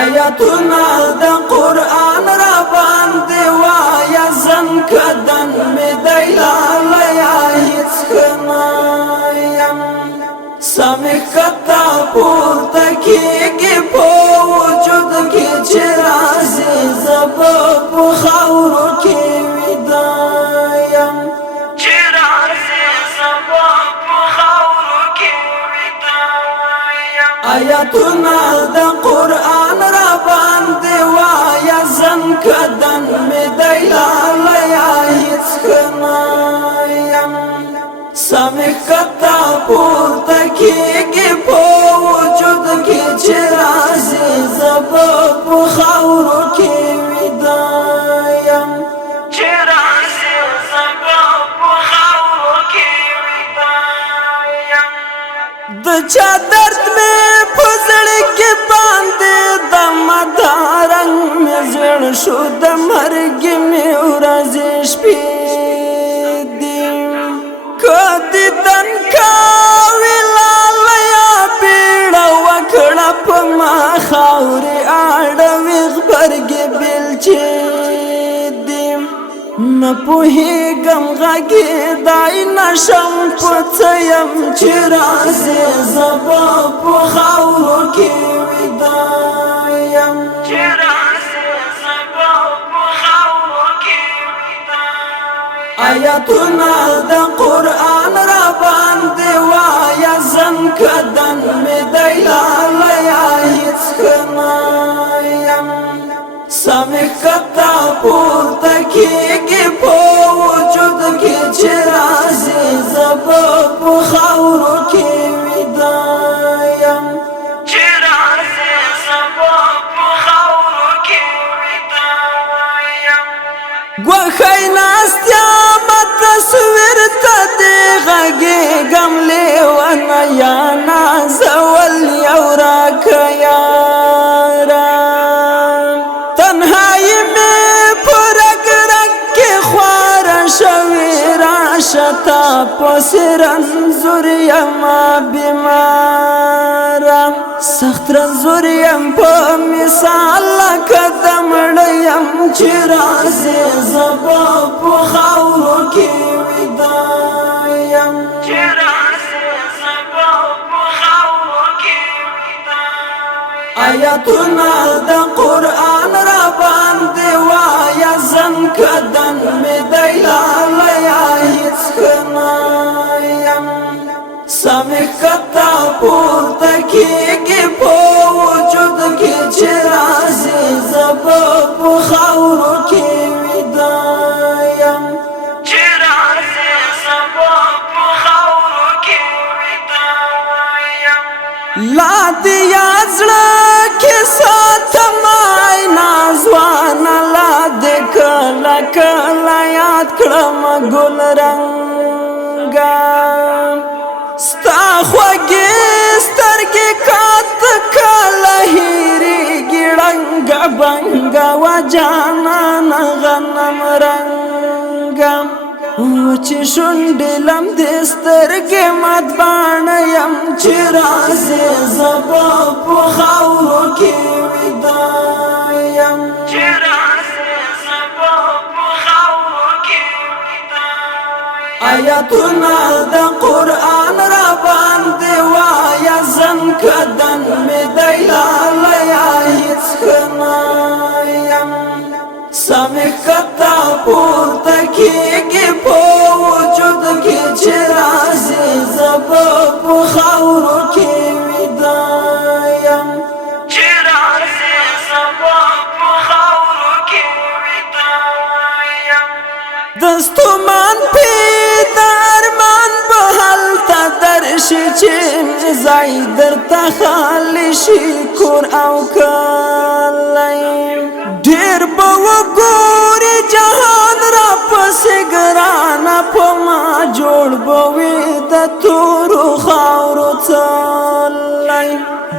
آیاتنا دا قرآن را باندې وایا زم کدن می دیلال یا هیڅ خنایم سمخ کتا پورته کېږي په وجود کې چې رازي زب په خاورو کې ویدایم چې رازي زب په خاورو کې ویدایم آیاتنا دا قرآن را باندې وایا زم کدن می دیلال یا هیڅ خنایم سمخ کتا پورته کېږي په وجود کې چې رازي زب په خاورو کې ویدایم چې رازي زب په خاورو کې ویدایم د چا درد مې په زړه کې باندې د مدارنګ مې زړه شو د مرګ مې ورځې شپې کدی تن کاوی لالیا پیڑا وکڑا پا ما خاوری آڑوی غبرگی بیلچی دیم نپوہی گم غگی دائی نشم پتیم چی رازی زبا پا خاورو کی ویدایم چی رازی زبا پا خاورو کی ویدایم آیاتنا دا قرآن را باندې وایا زم کدن می دیلال یا هیڅ خنایم سمخ کتا پورته کېږي په وجود کې چې رازي زب په خاورو کې ویدایم چې رازي زب په خاورو کې ویدایم ګوښی ناستیا تصویر تا دی غگی گم لیوانا یا نازول یورا کیارا تنهایی میں پرگ رگ کی خوارا شوی راشتا پسی رنزوریم بیمارا سخت رنزوریم پا مثال لکدمڑیم چی رازی زبا پا خاورو کی ویدایم چی رازی زبا پا خاورو کی ویدایم آیاتنا دا قرآن را باندې وایا زم کدن می دیلال یا هیڅ خنایم سمخ کتا پورته کېږي په وجود کې چې رازي زب په خاورو کې ویدایم چې رازي زب په خاورو کې ویدایم لا دې یازړه کې ساتم نازوان لا دې کله کله یاد کړم ګل رنګا ستا خوږې سترګې کات کله هېرېږي ړنګه بنګه و جانانه غنم رنګه وچې شونډې لمدې سترګې مدباڼه یم چې رازي زبا په خاورو کې ویدایم چې رازي زبا په خاورو کې ویدایم آیاتنا دا قرآن را باندې وایا زم کدن می دیلال یا هیڅ خنایم سمخ کتا پورته کېږي په وجود کې چې رازي زب په خاورو کې ویدایم چې رازي زب په خاورو کې ویدایم دستومان پیدا ارمان به هلته درشي چې ځای درته خالی شي کور او کلی ډېر به وګورې جهان را پسې ګرانه په ما جوړ به وي د تورو خاورو څلی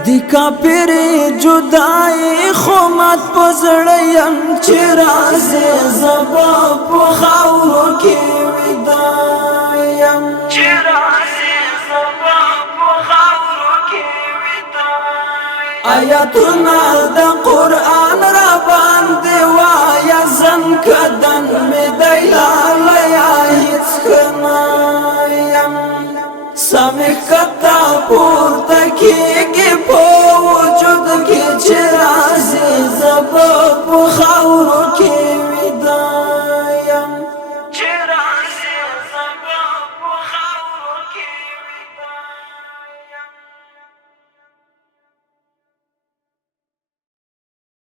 د کاپرې جدایي خو مات په زړه یم چې رازي زبا په خاورو کې ویدایم چې رازي زبا په خاورو کې ویدایم آیاتنا دا قرآن را باندې وایا زن کدن می دیلالیا هیڅ کنایم سمی کتا پورته کیږي